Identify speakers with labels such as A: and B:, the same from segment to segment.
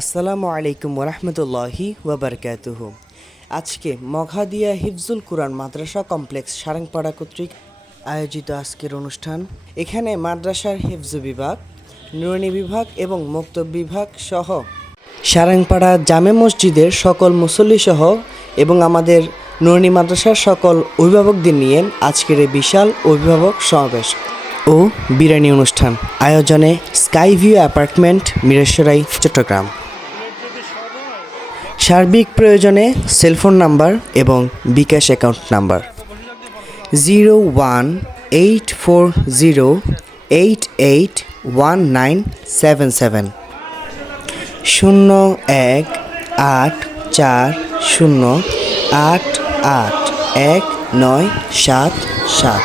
A: আসসালামু আলাইকুম ওরহমতুল্লাহি ওবরকাতুহ। আজকে মঘাদিয়া হিফজুল কুরআন মাদ্রাসা কমপ্লেক্স সারাংপাড়া কর্তৃক আয়োজিত আজকের অনুষ্ঠান। এখানে মাদ্রাসার হিফজু বিভাগ, নুরানি বিভাগ এবং মুক্তব বিভাগ সহ সারাংপাড়া জামে মসজিদের সকল মুসল্লি সহ এবং আমাদের নুরানি মাদ্রাসার সকল অভিভাবকদের নিয়ে আজকের এই বিশাল অভিভাবক সমাবেশ ও বিরিয়ানি অনুষ্ঠান। আয়োজনে sky view apartment, Mirsharai, Chittagong. সার্বিক প্রয়োজনে সেলফোন নাম্বার এবং bKash account number. Zero one eight four zero eight eight one nine seven seven. শূন্য এক আট চার শূন্য আট আট এক নয় সাত সাত।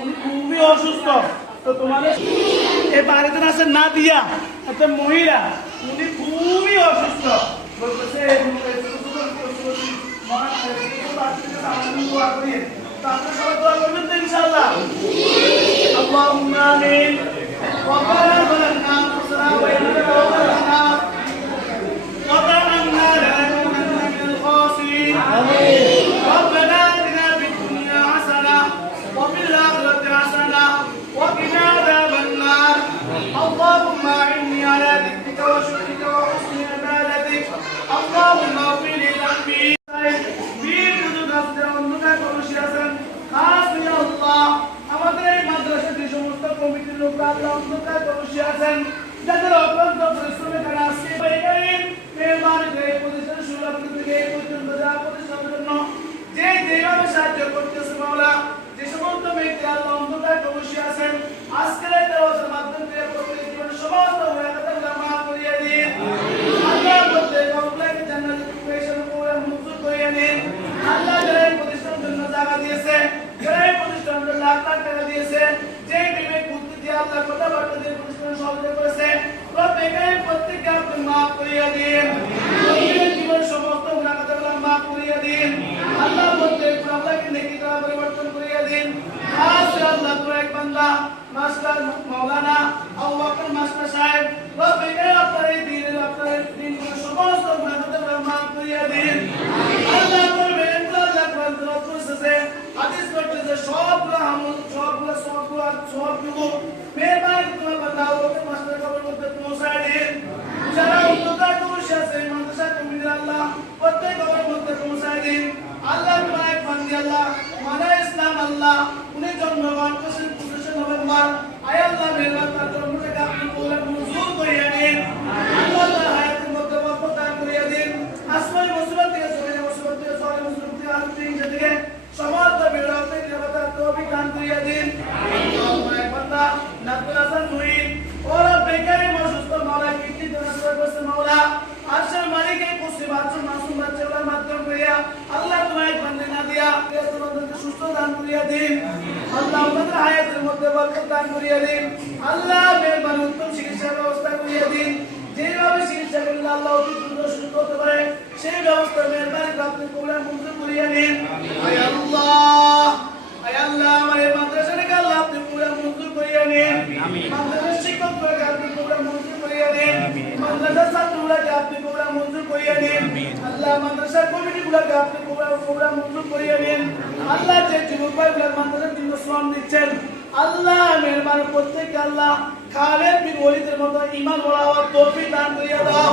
B: উনি খুবই অসুস্থ। তো তোমাদের এই বাড়িতে আছে না দিয়া একটা মহিলা। উনি খুবই অসুস্থ। বলতেছে তারপরে সবাই দোয়া করবেন তো ইনশাল্লাহ আজকের এই দেওয়ার মাধ্যমে সমস্ত মাফ করিয়ে দিন করিয়ে নিন আল্লাহ যারা প্রতিষ্ঠানের জন্য জায়গা দিয়েছে যারা প্রতিষ্ঠানের জন্য লাখ লাখ টাকা দিয়েছে যে বিবেক বুদ্ধি দিয়ে আল্লাহ কথাবার্তা দিয়ে প্রতিষ্ঠান সহযোগিতা করেছে প্রত্যেককে আপনি মাফ করিয়ে দিন। জীবনের সমস্ত গুণাগার মাফ করিয়ে দিন। আল্লাহ প্রত্যেক আল্লাহকে নেকি দ্বারা পরিবর্তন করিয়ে দিন। খাস আল্লাহ এক বান্দা মাস্টার মৌলানা আবু বকর, মাস্টার সাহেব রব্বিকে আপনার এই দিনের আপনার এই দিনগুলো সমস্ত গুণাগুণের মাফ করিয়া দিন। আল্লাহ করবে আল্লাহ কোরআন তেলাওয়াত করতেছে হাদিস করতেছে সবগুলো আমল, সবগুলো সবগুলো সবগুলো মেহরবানি তোমার বান্দা আবু বকর মাস্টার কবর মধ্যে পৌঁছায় দিন। যারা উন্নত পুরুষ আছে, মাদ্রাসা কমিটির আল্লাহ প্রত্যেক কবর মধ্যে পৌঁছায় দিন। আল্লাহ তোমার এক বান্দি আল্লাহ মানা ইসলাম আল্লাহ, উনি জন্মগ্রহণ করেছেন নভেম্বর আয়াল্লাহ মেহরবান তার জন্মটাকে আপনি বললেন মাদ্রাসার আপনি কবুল মঞ্জুর করিয়া নিন আল্লাহ যে যুবক ভাইগুলো মাদ্রাসার জন্য শ্রম দিচ্ছেন আল্লাহ মেহরবান প্রত্যেককে আল্লাহ খালেদ বিন ওয়ালিদের মতো ঈমান ওলা হওয়ার তৌফিক দান করিয়া দাও।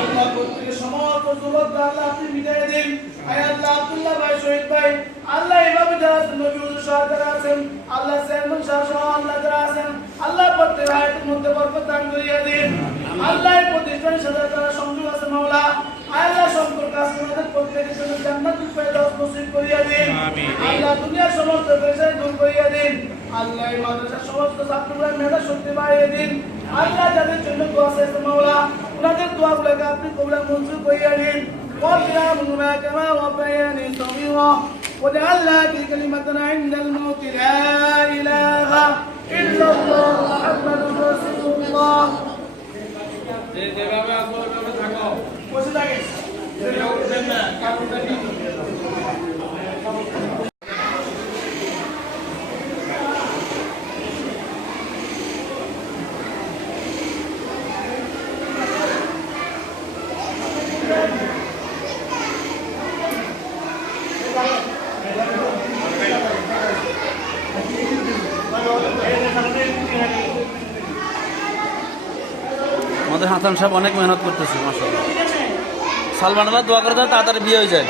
B: আল্লাহ প্রত্যেকের সমস্ত যুবক আল্লাহ আপনি মিটাইয়া দিন। আয় আল্লাহ আব্দুল্লাহ ভাই, শহীদ ভাই, আল্লাহ এভাবে যারা আছেন, নবী হুজুর সাহেব যারা আছেন, আল্লাহ চেয়ারম্যান সাহেব সহ আল্লাহ যারা আছেন, আল্লাহ প্রত্যেক আয়াতের মধ্যে বরকত দান করিয়া দিন। আল্লাহ প্রতিষ্ঠানের সাথে যারা সংযোগ আছে মাওলা আয় আল্লাহ সম্পর্ক আছে আমাদের প্রত্যেকের সাথে জান্নাতুল ফেরদাউস নসিব করিয়া দিন আল্লাহ দুনিয়ার সমস্ত পেরেশানি দূর করিয়া দিন আল্লাহ এই মাদ্রাসার সমস্ত ছাত্রগুলোর মেধা শক্তি বাড়িয়ে দিন আল্লাহ যাদের জন্য দোয়া চাইছে মাওলা ওনাদের দোয়াগুলোকে আপনি কবুল মঞ্জুর করিয়া দিন وارحمهما كما ربياني صغيرا واجعل هذه كلمة عند الموت لا إله إلا الله محمد رسول الله বসে থাকে
C: আমাদের হাসান সাহেব অনেক মেহনত করতেছে মাসাল্লাহ সালমান আল্লাহ দোয়া করে তাড়াতাড়ি বিয়ে হয়ে যায়।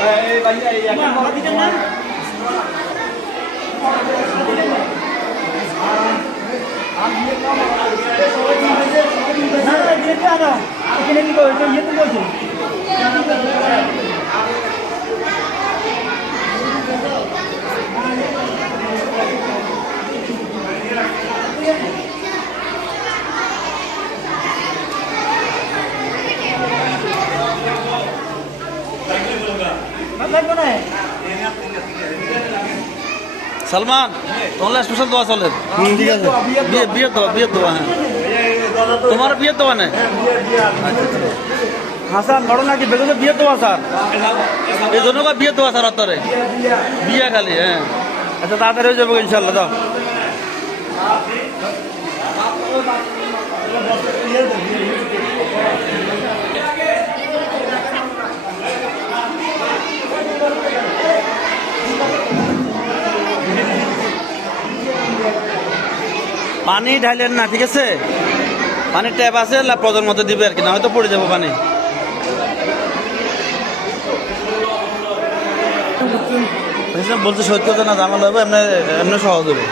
C: সালমান তোমার স্পেশাল দোয়া চলে বিয়ে বিয়ে দোয়া বিয়ে দোয়া হ্যাঁ। তোমার বিয়ে দোয়া নেই হাসান বড় নাকি বেগুনে বিয়ে দোয়া স্যার। এই জন্য কা বিয়ে দোয়া স্যার অতরে? বিয়ে খালি হ্যাঁ। আচ্ছা তাড়াতাড়ি হয়ে যাব ইনশাল্লাহ দাও। পানি ঢাইলেন না, ঠিক আছে? পানির ট্যাপ আছে প্রজন মতো দিবে আর কি, না হয়তো পড়ে যাব পানি। বলছে সত্য তো না, জামাল হবে, এমনি এমনি সহজ হবে।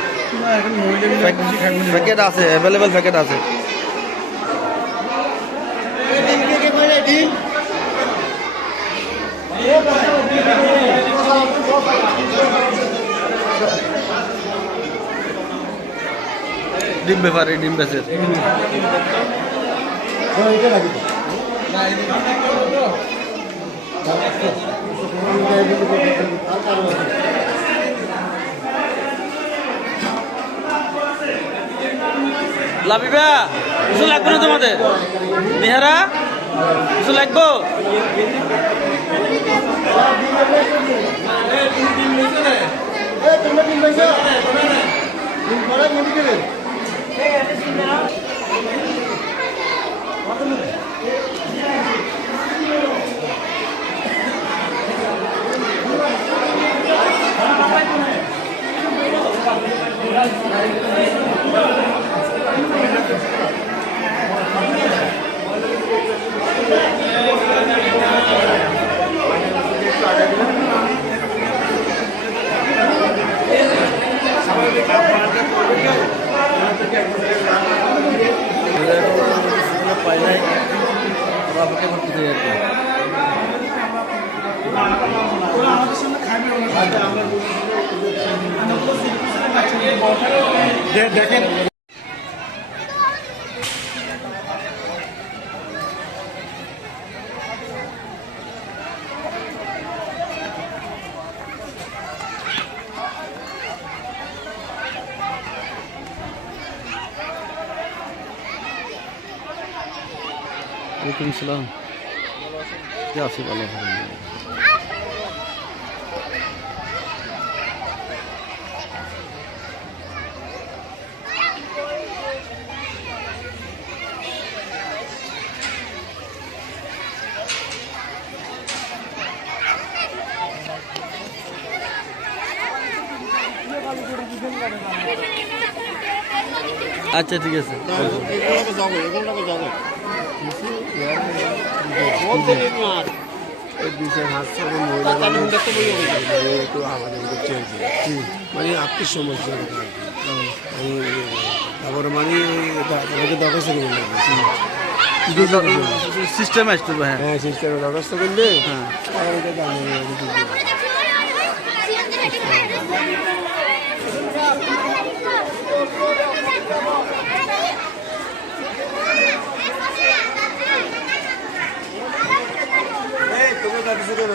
C: প্যাকেট আছে অ্যাভেলেবেল প্যাকেট আছে। ডিম বেপারে ডিম বেচে লাভিবা কিছু লাগবে না তোমাদের? নেহারা কিছু লাগবো? তোমরা É Obrigada, I né?
D: দেখেন
C: ওয়ালাইকুম সালাম কে আছি ভালো? আচ্ছা ঠিক আছে।
D: মানে আত্মীয় সমস্যা তারপরে মানে দরখাস্ত করবে
C: সিস্টেম আসতে হ্যাঁ
D: হ্যাঁ। সিস্টেমে দরখাস্ত করলে হ্যাঁ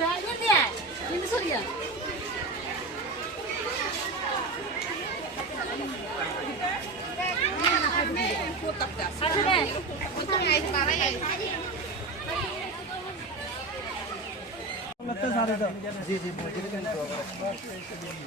D: তাদের সাথে খাওয়া নিছো খাওয়া নিছো আছে যা যারা নিছো তারা যাও
C: এই
E: 무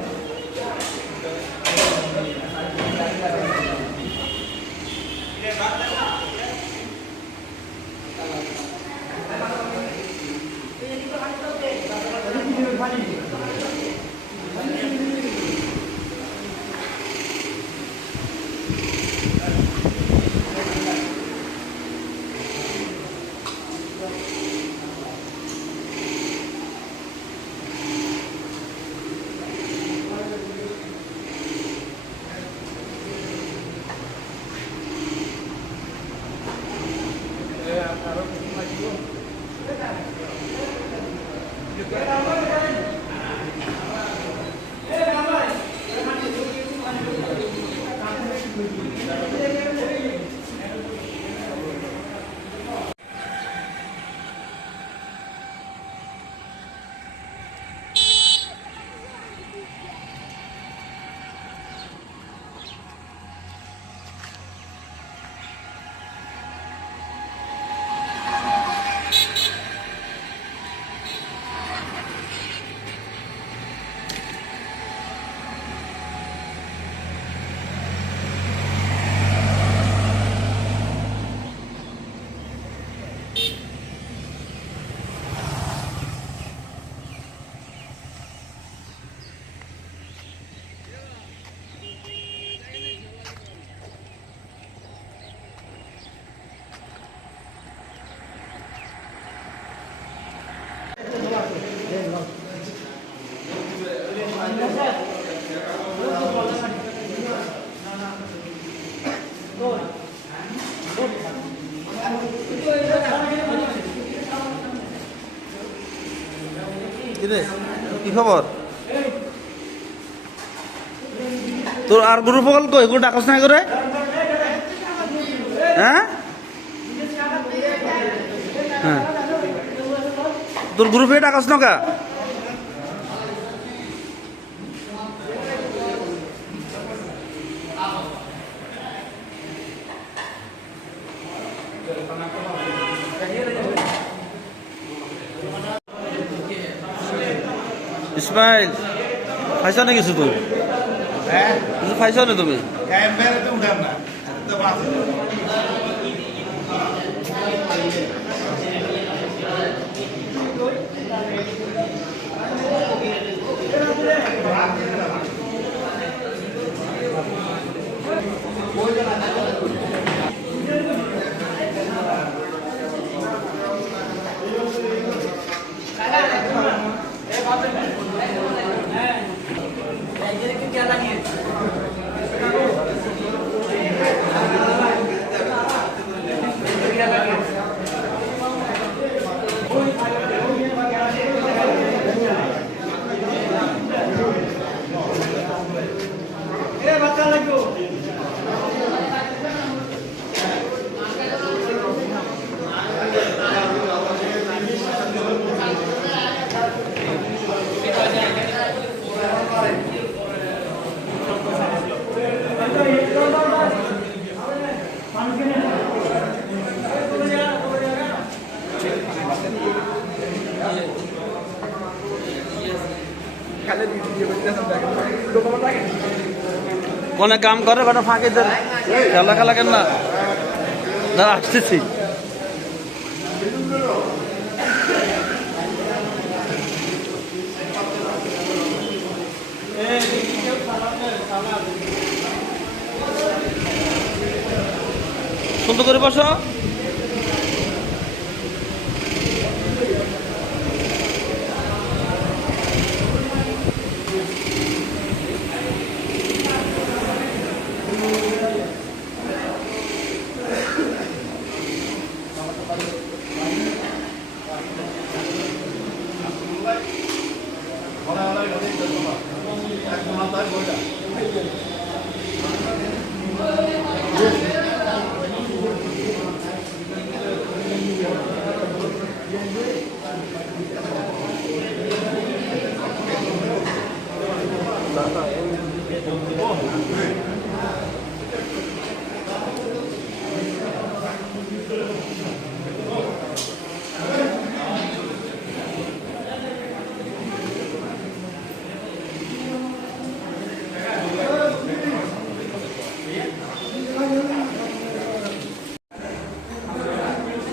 C: কি খবর? তোর আর গ্রুপ সকল কই? এগুলো ডাকস না করে? হ্যাঁ? হ্যাঁ। তোর গ্রুপে ডাকস না কা? ইসমাইল খাইছো না কিছু
D: তুমি?
C: কিছু না। তুমি
D: Thank you. উঠান না তো বাজে
C: কোনে কাম করে বেটা ফাঁকে খেলা খেলা কেন না? দাঁড়া আসতেছি। সুন্দর করে বসো। Obrigado.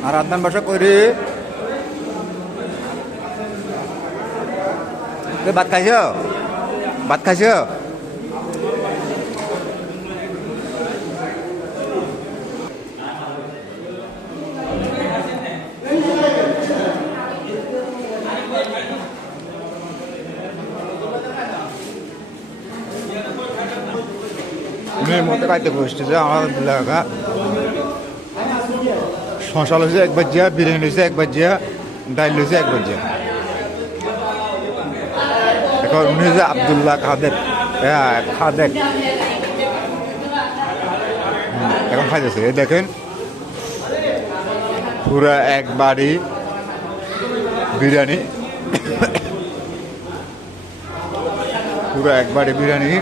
F: আর আদনান বাসা কই ভাত খাইছ? ভাত খাইছ? মতো খাইতে বসতেছে আমার লাগা শশা লইছে এক বাজিয়া বিরিয়ানি লইছে এক বাজিয়া ডাইল লইছে এক বাজিয়া এখন উনি হচ্ছে আবদুল্লাহ খাদেক হ্যাঁ খাদেক এখন খাইতেছে এই দেখেন পুরা এক বাড়ি বিরিয়ানি পুরো এক বাড়ি বিরিয়ানি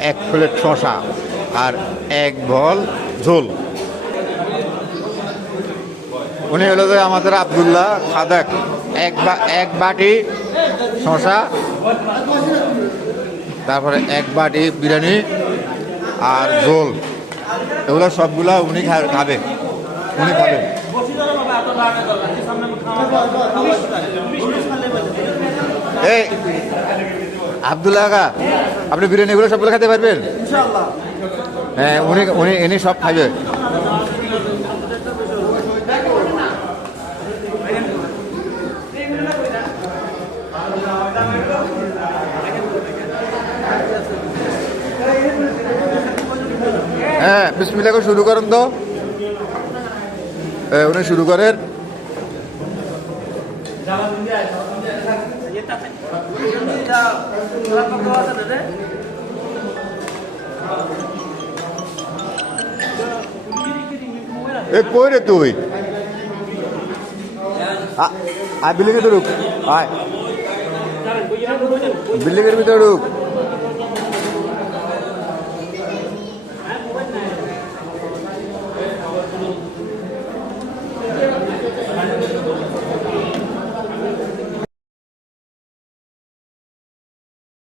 F: এক প্লেট শশা আর এক বল ঝোল উনি হলো যে আমাদের আবদুল্লাহ খাদাক। এক বা এক বাটি শশা তারপরে এক বাটি বিরিয়ানি আর ঝোল। এগুলো সবগুলা উনি খাবে। উনি খাবে। এই আবদুল্লাহ আগা আপনি বিরিয়ানিগুলো সবগুলো খেতে পারবেন? হ্যাঁ উনি উনি এনে সব খাবে হ্যাঁ বিসমিল্লাহ করে শুরু করেন তো। এ, উনি শুরু করেন। এ কই রে তুই? আয় বিল্ডিংয়ে ঢুক। আয়। বিল্ডিংয়ের ভিতরে ঢুক।